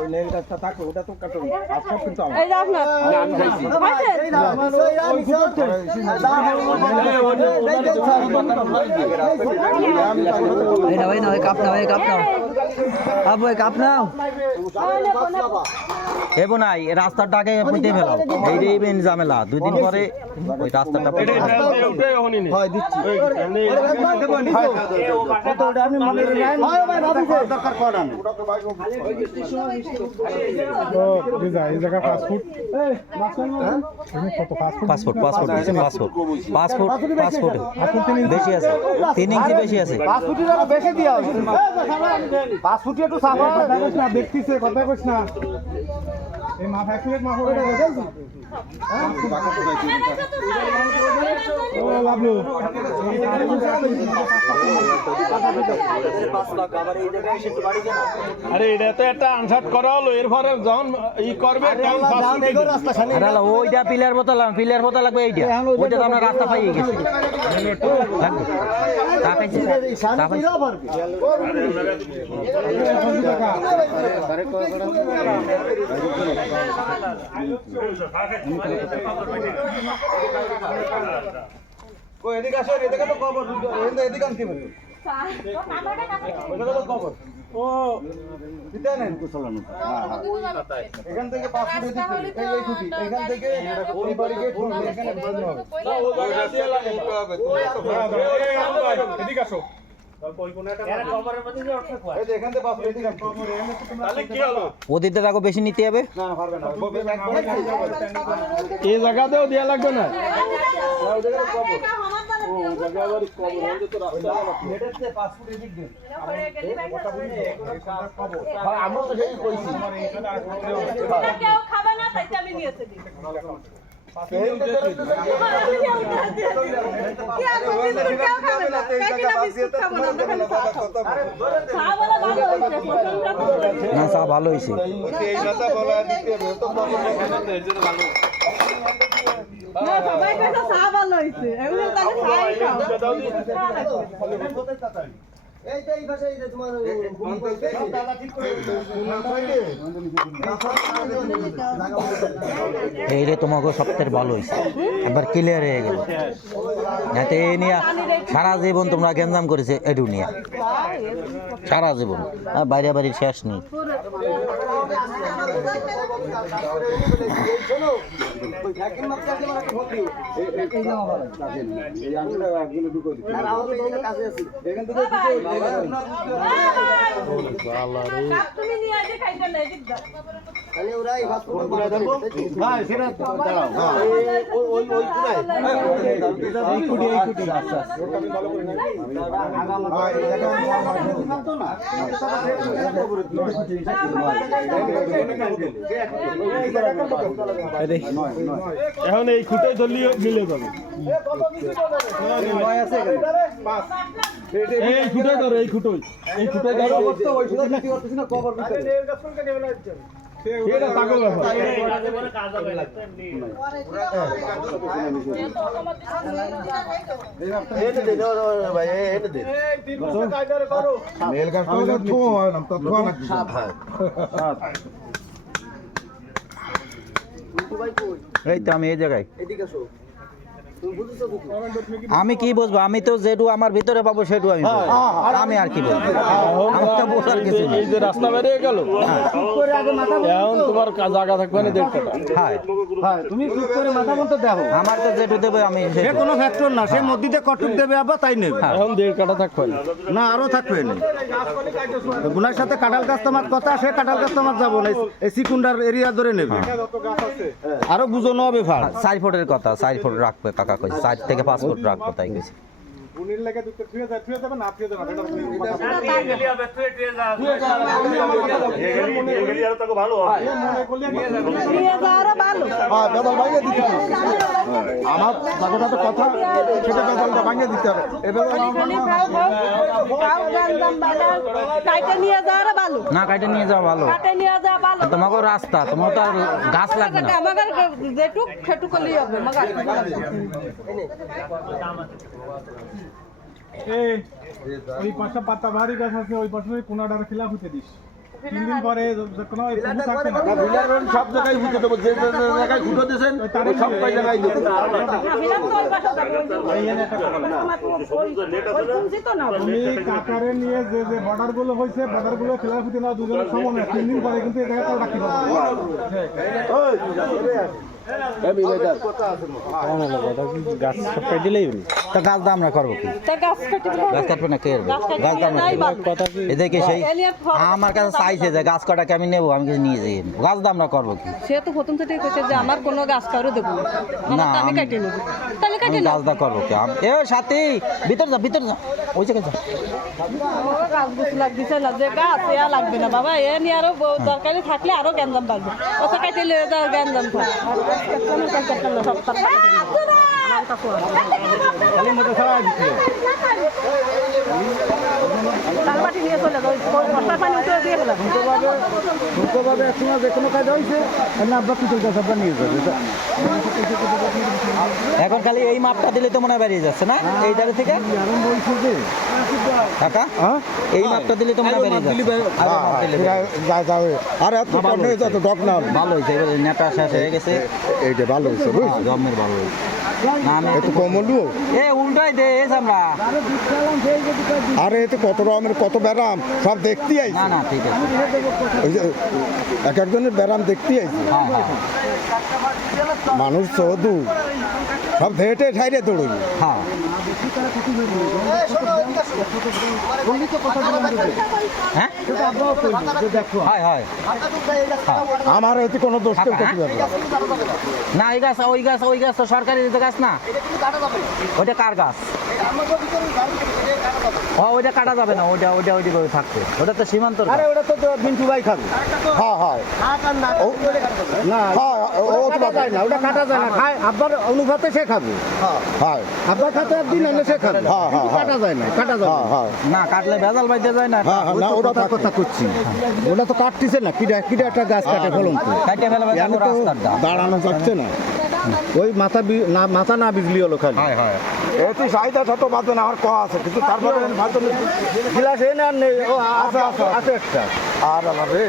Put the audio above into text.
ওই নেল গাছটা থাকে ওটা তো কাটুন আর সব কিন্তু আমার এই যে আপনার আমি খাইছি ভাই না কাপ নাও আবু কাপ নাও এবো নাই রাস্তাটাকে পুঁতে ফেলাও এই মেন ঝামেলা 2 দিন পরে ওই রাস্তাটা পুঁতে হয় দিচ্ছি কত ওটা আমি মনে হয় ভাই দরকার করেন ওটা তো ভাই তো এই জায়গা পাসপোর্ট এই কত পাসপোর্ট পাসপোর্ট বেশি আছে 3 ইঞ্চি বেশি আছে পাসপোর্টের আরো বেশি দিয়া হবে পাসপোর্টে একটু সাফা দেখছ না দেখতিছে কথা কইছ না এই মা ফ্যাক্টরির মা করে দেখছ ও লাভলু আরে এটা তো একটা আনসার করা হলো এরপরে যখন ই করবে তখন আরে ওইটা পিলার বোতল লাগবে এইটা ওইটা তো আমরা রাস্তা পাইয়ে গেছি লাগবে টাকাইছে কই এদিকে আসো এদিকে তো কবর এদিকে আনতে পারো ওটা তো কবর ও দিতে নেন কুশলানো এখান থেকে 5 ফুট এদিকে এই খুঁটি এখান থেকে ওই বাড়ি গেট এখানে বন্ধ হবে না ও জায়গা দিয়ে লাগাইতে হবে এদিকে আসো ওদিকে টাকা বেশি নিতে হবে এই জায়গাতেও দেওয়া লাগবে না আমরা তো সেই কইছি কেউ খাবে না তাই আমি নিয়েছি না চা ভালো হয়েছে সবাই কাছে চা ভালো হয়েছে এগুলো তাহলে চাই খাও এই ভাষা এই যে তোমার দাদা ঠিক করে এই রে তোমাকে সবথেকে ভালো হয়েছে একবার ক্লিয়ার হয়ে গেল যাতে এই নিয়ে সারা জীবন তোমরা গ্যাঞ্জাম করেছে এটু নিয়ে সারা জীবন বাইরে বাড়ির শেষ নেই তুমি নিয়ে আজে খাইতে নাই দিদা তাহলে ওরাই ভাত করে দেবো হ্যাঁ সেটা দাঁড়াও ওই পুরাই এই কুটি আচ্ছা ওটা আমি ভালো করে নিই এই জায়গা থাকতো না এখন এই খুঁটে ধরলে মিলে যাবে এই খুঁটে ধরো এই খুঁটোই ধরো ওই সুযোগ কি করতেছ না কভার ভিতরে সেটা পাগল ব্যাপার এই তো আমি এই জায়গায় আমি কি বুঝবো আমি তো যেটু আমার ভিতরে পাবো সেটু আমি আমি আর কি বলবো আমার তো বোঝার কিছু নেই এই যে রাস্তা বেরিয়ে গেল এখন তোমার জায়গা থাকবে না 1.5 কাটা হ্যাঁ তুমি চুপ করে মাথা মতো দেখো আমার তো যেটু দেবে আমি সে কোনো ফ্যাক্টর না সে মধ্যে কটুক দেবে আবার তাই নেবে এখন 1.5 কাটা থাকবে না না আরো থাকবে না গুনার সাথে কাঁঠাল গাছ তোমার কথা সে কাঁঠাল গাছ তোমার যাবো না এই সিকুন্ডার এরিয়া ধরে নেবে আরো বুঝানো হবে ফার 4 ফুটের কথা 4 ফুট রাখবে কাকা কইছে 4 থেকে 5 ফুট রাখবো তাই কইছে উনির লাগে দুটো থুয়ে যাবে না থুয়ে যাবে এটা আমার জায়গাটা তো কথা সেটা বেদলটা ভাঙিয়ে দিতে হবে না কাটে নিয়ে যাওয়া ভালো তোমাকে রাস্তা তোমার তো আর গাছ লাগবে না ওই পাশে পাতা ভারী গাছ আছে ওই পাশে কোনাডার খিলাফ হতে দিস 3 দিন পরে কোনো ফুটো থাকবে না। বিলার সব জায়গায় ফুটো দেবো, যে যে জায়গায় ফুটো দিয়েছেন ওই সব জায়গায় দেবো। তুমি কাকারে নিয়ে যে যে বর্ডার গুলো হয়েছে, বর্ডার গুলো খেলার প্রতি না দুজনের সমানে 3 দিন পরে কিন্তু এই জায়গাটাও রাখতে পারবো। গাছ সব কেটে দিলেই হলো। তা গাছ দাম আমরা করবো কি? তা গাছ কাটতে গাছ কাটবে না কে করবে? গাছ দাম নাই বাদ। এদেরকে সেই আমার কাছে চাইছে যে গাছ কাটাকে আমি নেবো, আমি কিছু নিয়ে যাই। গাছ দাম আমরা করবো কি? সে তো প্রথম থেকেই কইছে যে আমার কোনো গাছ কারো দেবো না, না, আমার আমি আমি- কাটে নেবো। তাহলে আমি কাটে নেবো। গাছ দা করবো কি? এ সাথী ভিতর যা, ভিতর যা, ওই জায়গায় যা। গাছ গুছ লাগতেছে না, যে গাছ এ লাগবে না বাবা, এ নিয়ে আরো দরকারি থাকলে আরো গ্যাঞ্জাম বাড়বে। ওটা কাটে নিয়ে যাও গ্যাঞ্জাম থাক। সব তার খালি মতো ছাড়া দিচ্ছে। তালবাটি নিয়ে চলে যাও, বর্ষার পানি উঠে দিয়ে গেলাম। দ্রুতভাবে একসময় যে কোনো কাজ হয়েছে না আব্বা কিছু গাছ আপনার নিয়ে যাবে। এখন খালি এই মাপটা দিলে তো মনে হয় বেরিয়ে যাচ্ছে না এই ধারে থেকে আরম্ভ হয়েছে যে কাকা, এই মাপটা দিলে তো মনে হয় বেরিয়ে যাচ্ছে। আরো মাপ দিলে বেরিয়ে আর এত কর্ণ হয়ে যাচ্ছে ডক নাম ভালো হয়েছে, এবার নেতা শেষ হয়ে গেছে। এইটা ভালো হয়েছে বুঝলি, জন্মের ভালো হয়েছে না, আমি একটু কম হলো। এ উল্টাই দে আমরা। আরে এতে কত রকমের কত ব্যারাম সব দেখতে আইছে। না না ঠিক আছে, ওই যে এক একজনের ব্যারাম দেখতে আইছে। হ্যাঁ হ্যাঁ মানুষ চৌধু সব ধেটে ঠাইরে দৌড়বে। হ্যাঁ। হ্যাঁ হয় হয়। আমার এতে কোনো দোষ কেউ করতে পারবে না। না এই গাছ ওই গাছ ওই গাছ তো সরকারি গাছ না, ওইটা কার গাছ? ওইটা কাটা যাবে না, ওইটা ওইটা ওইটা করে থাকবে, ওটা তো সীমান্তর গাছ। আরে ওটা তো বিন্টু ভাই খাবে। হ্যাঁ হ্যাঁ না ও কাটা যায় না, ওটা কাটা যায় না, খায় আব্বার অনুপাতে সে খাবে। হ্যাঁ আব্বার খাতে একদিন এনে সে খাবে। হ্যাঁ হ্যাঁ কাটা যায় না, কাটা যায় না। না কাটলে ভেজাল বাইতে যায় না। হ্যাঁ হ্যাঁ না ওটা তার কথা করছি, ওটা তো কাটতিছে না, কিটা কিটা একটা গাছ কাটে ফেলুন তো কাটে ফেলে এখানে তো রাস্তার দাম। দাঁড়ানো যাচ্ছে না, ওই মাথা না বিজলি হলো খালি। হয় হয়। এতে চাহিদা শত বাদে না আমার ক আছে, কিন্তু তারপরে গিলাস এনে আর নেই, ও আছে আছে আছে একটা আর আমার রে